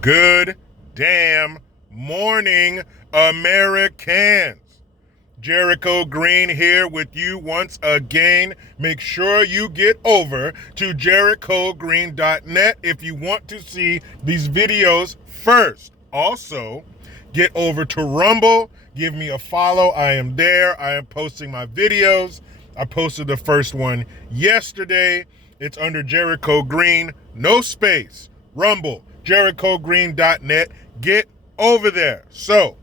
Good damn morning, Americans. Jericho Green here with you once again. Make sure you get over to jerichogreen.net if you want to see these videos first. Also, get over to Rumble. Give me a follow. I am there. I am posting my videos. I posted the first one yesterday. It's under Jericho Green, no space. Rumble, jerichogreen.net. Get over there. So,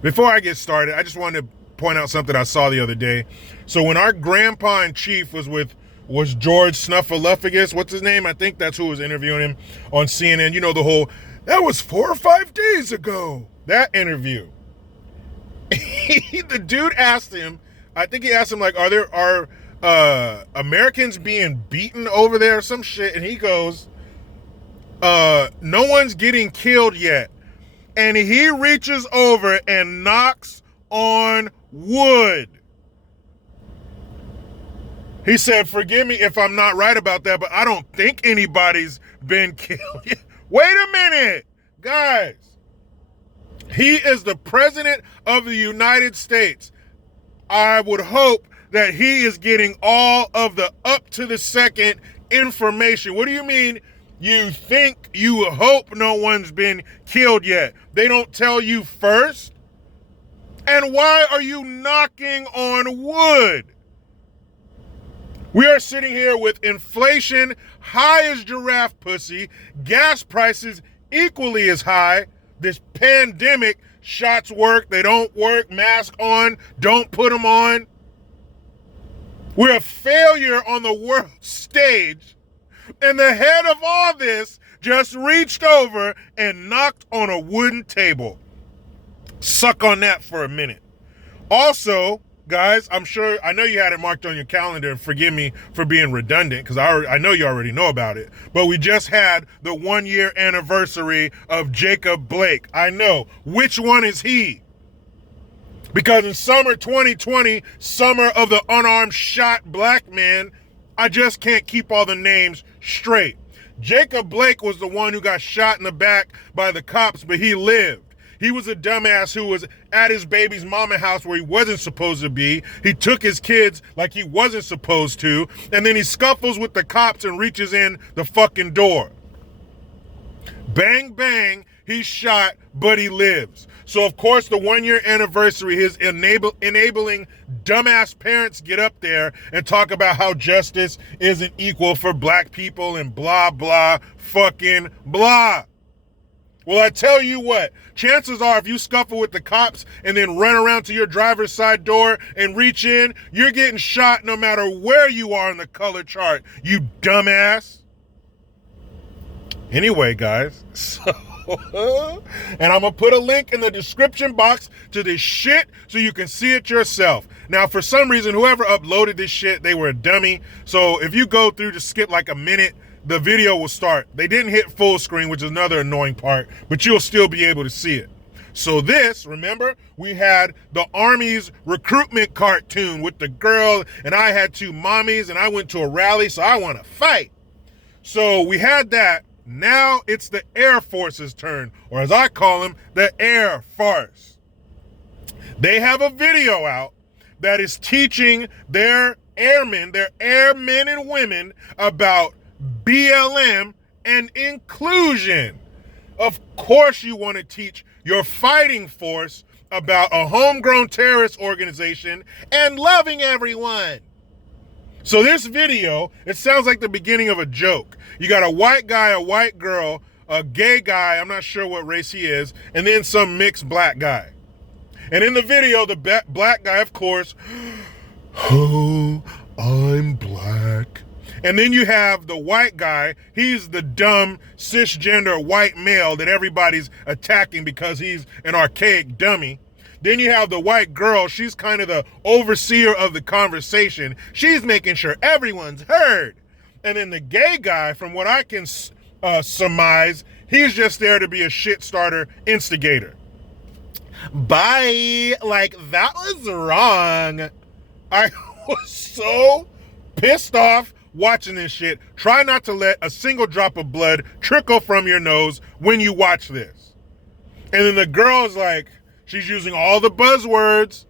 before I get started, I just wanted to point out something I saw the other day. So when our grandpa in chief was George Snuffleupagus, what's his name? I think that's who was interviewing him on CNN. You know, the whole, that was 4 or 5 days ago. That interview. The dude asked him, I think he asked him, like, are Americans being beaten over there or some shit? And he goes, no one's getting killed yet. And he reaches over and knocks on wood. He said, forgive me if I'm not right about that, but I don't think anybody's been killed yet. Wait a minute, guys. He is the president of the United States. I would hope that he is getting all of the up to the second information. What do you mean? You think, you hope no one's been killed yet? They don't tell you first? And why are you knocking on wood? We are sitting here with inflation high as giraffe pussy, gas prices equally as high, this pandemic, shots work, they don't work, mask on, don't put them on. We're a failure on the world stage. And the head of all this just reached over and knocked on a wooden table. Suck on that for a minute. Also, guys, I know you had it marked on your calendar, and forgive me for being redundant, because I know you already know about it, but we just had the 1-year anniversary of Jacob Blake. I know. Which one is he? Because in summer 2020, summer of the unarmed shot black man, I just can't keep all the names straight. Jacob Blake was the one who got shot in the back by the cops, but he lived. He was a dumbass who was at his baby's mama house where he wasn't supposed to be. He took his kids like he wasn't supposed to, and then he scuffles with the cops and reaches in the fucking door. Bang, bang, he's shot, but he lives. So, of course, the 1-year anniversary, his enabling dumbass parents get up there and talk about how justice isn't equal for black people and blah, blah, fucking blah. Well, I tell you what, chances are if you scuffle with the cops and then run around to your driver's side door and reach in, you're getting shot no matter where you are in the color chart, you dumbass. Anyway, guys, and I'm going to put a link in the description box to this shit so you can see it yourself. Now, for some reason, whoever uploaded this shit, they were a dummy. So if you go through to skip like a minute, the video will start. They didn't hit full screen, which is another annoying part, but you'll still be able to see it. So this, remember, we had the Army's recruitment cartoon with the girl, and I had 2 mommies, and I went to a rally, so I want to fight. So we had that. Now it's the Air Force's turn, or as I call them, the Air Farce. They have a video out that is teaching their airmen and women about BLM and inclusion. Of course you want to teach your fighting force about a homegrown terrorist organization and loving everyone. So this video, it sounds like the beginning of a joke. You got a white guy, a white girl, a gay guy, I'm not sure what race he is, and then some mixed black guy. And in the video, the black guy, of course, oh, I'm black. And then you have the white guy, he's the dumb cisgender white male that everybody's attacking because he's an archaic dummy. Then you have the white girl, she's kind of the overseer of the conversation. She's making sure everyone's heard. And then the gay guy, from what I can surmise, he's just there to be a shit starter instigator. Bye. Like, that was wrong. I was so pissed off watching this shit, try not to let a single drop of blood trickle from your nose when you watch this. And then the girl is like, she's using all the buzzwords.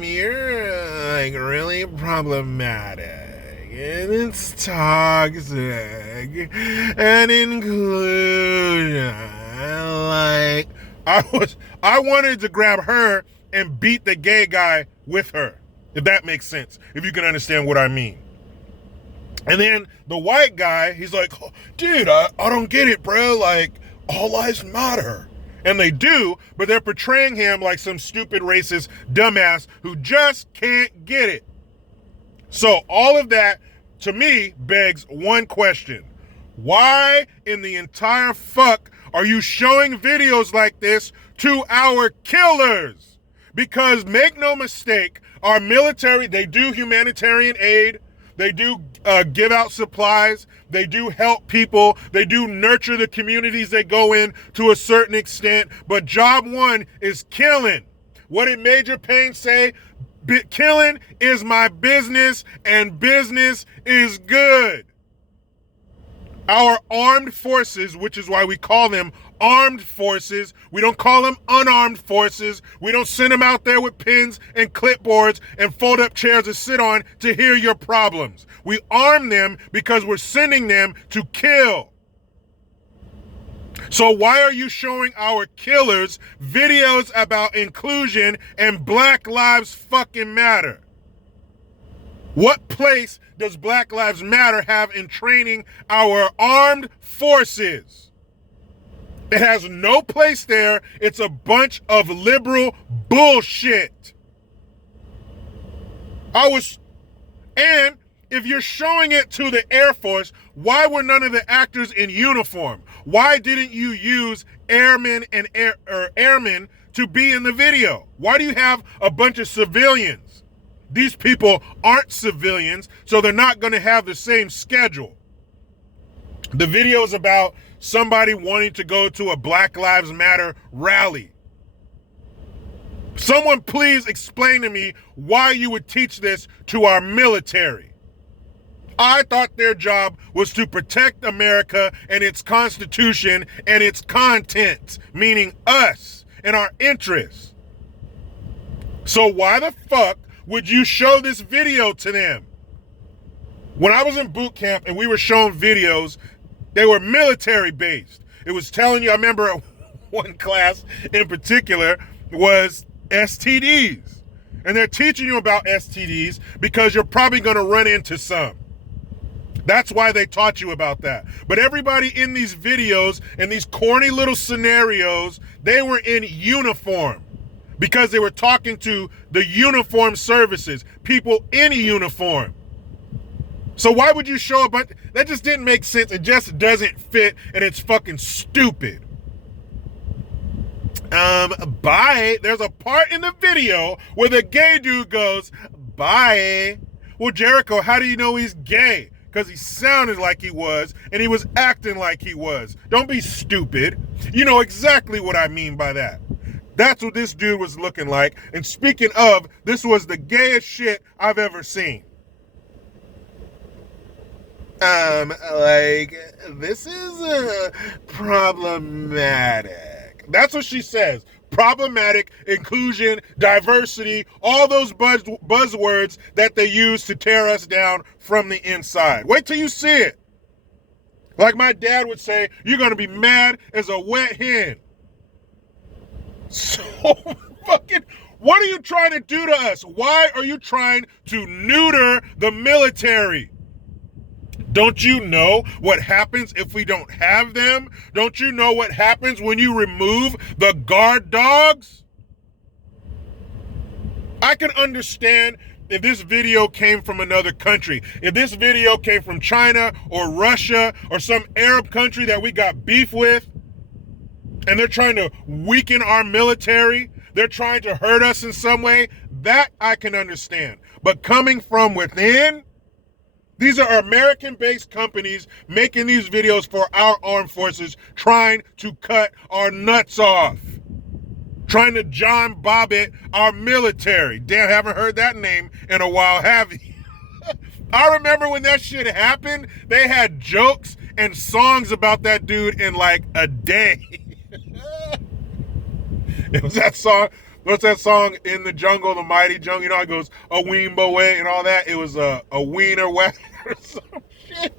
You're like really problematic. And it's toxic. And inclusion. Like, I wanted to grab her and beat the gay guy with her. If that makes sense. If you can understand what I mean. And then the white guy, he's like, oh, dude, I don't get it, bro. Like, all lives matter. And they do, but they're portraying him like some stupid racist dumbass who just can't get it. So all of that, to me, begs one question. Why in the entire fuck are you showing videos like this to our killers? Because make no mistake, our military, they do humanitarian aid. They do give out supplies. They do help people. They do nurture the communities they go in to a certain extent. But job one is killing. What did Major Payne say? Killing is my business, and business is good. Our armed forces, which is why we call them armed forces. We don't call them unarmed forces. We don't send them out there with pens and clipboards and fold up chairs to sit on to hear your problems. We arm them because we're sending them to kill. So why are you showing our killers videos about inclusion and Black Lives fucking matter? What place does Black Lives Matter have in training our armed forces? It has no place there. It's a bunch of liberal bullshit. And if you're showing it to the Air Force, why were none of the actors in uniform? Why didn't you use airmen and airmen to be in the video? Why do you have a bunch of civilians? These people aren't civilians, so they're not going to have the same schedule. The video is about somebody wanting to go to a Black Lives Matter rally. Someone please explain to me why you would teach this to our military. I thought their job was to protect America and its Constitution and its content, meaning us and our interests. So why the fuck would you show this video to them? When I was in boot camp and we were showing videos, they were military based. It was telling you, I remember one class in particular was STDs. And they're teaching you about STDs because you're probably going to run into some. That's why they taught you about that. But everybody in these videos and these corny little scenarios, they were in uniform because they were talking to the uniform services, people in uniform. So why would you show a bunch? That just didn't make sense. It just doesn't fit, and it's fucking stupid. Bye. There's a part in the video where the gay dude goes, bye. Well, Jericho, how do you know he's gay? Because he sounded like he was, and he was acting like he was. Don't be stupid. You know exactly what I mean by that. That's what this dude was looking like. And speaking of, this was the gayest shit I've ever seen. This is problematic. That's what she says. Problematic, inclusion, diversity, all those buzzwords that they use to tear us down from the inside. Wait till you see it. Like my dad would say, you're going to be mad as a wet hen. So fucking, what are you trying to do to us? Why are you trying to neuter the military? Don't you know what happens if we don't have them? Don't you know what happens when you remove the guard dogs? I can understand if this video came from another country. If this video came from China or Russia or some Arab country that we got beef with, and they're trying to weaken our military, they're trying to hurt us in some way, that I can understand. But coming from within, these are American-based companies making these videos for our armed forces, trying to cut our nuts off, trying to John Bobbitt our military. Damn, haven't heard that name in a while, have you? I remember when that shit happened, they had jokes and songs about that dude in like a day. It was that song. What's that song? In the Jungle, the Mighty Jungle. You know, it goes a weembo way and all that. It was a wiener way or some shit.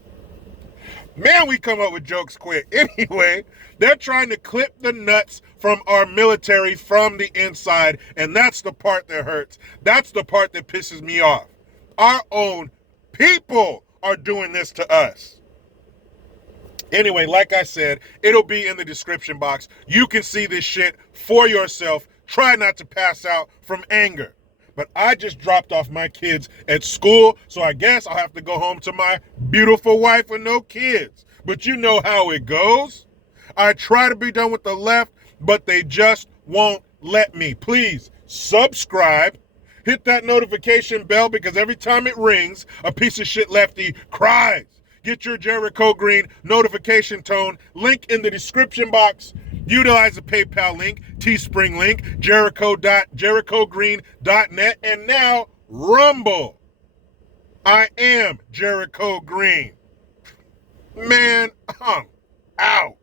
Man, we come up with jokes quick. Anyway, they're trying to clip the nuts from our military from the inside, and that's the part that hurts. That's the part that pisses me off. Our own people are doing this to us. Anyway, like I said, it'll be in the description box. You can see this shit for yourself. Try not to pass out from anger. But I just dropped off my kids at school, so I guess I'll have to go home to my beautiful wife with no kids. But you know how it goes. I try to be done with the left, but they just won't let me. Please subscribe. Hit that notification bell because every time it rings, a piece of shit lefty cries. Get your Jericho Green notification tone. Link in the description box. Utilize the PayPal link, Teespring link, jerichogreen.net, and now Rumble. I am Jericho Green. Man, I'm out.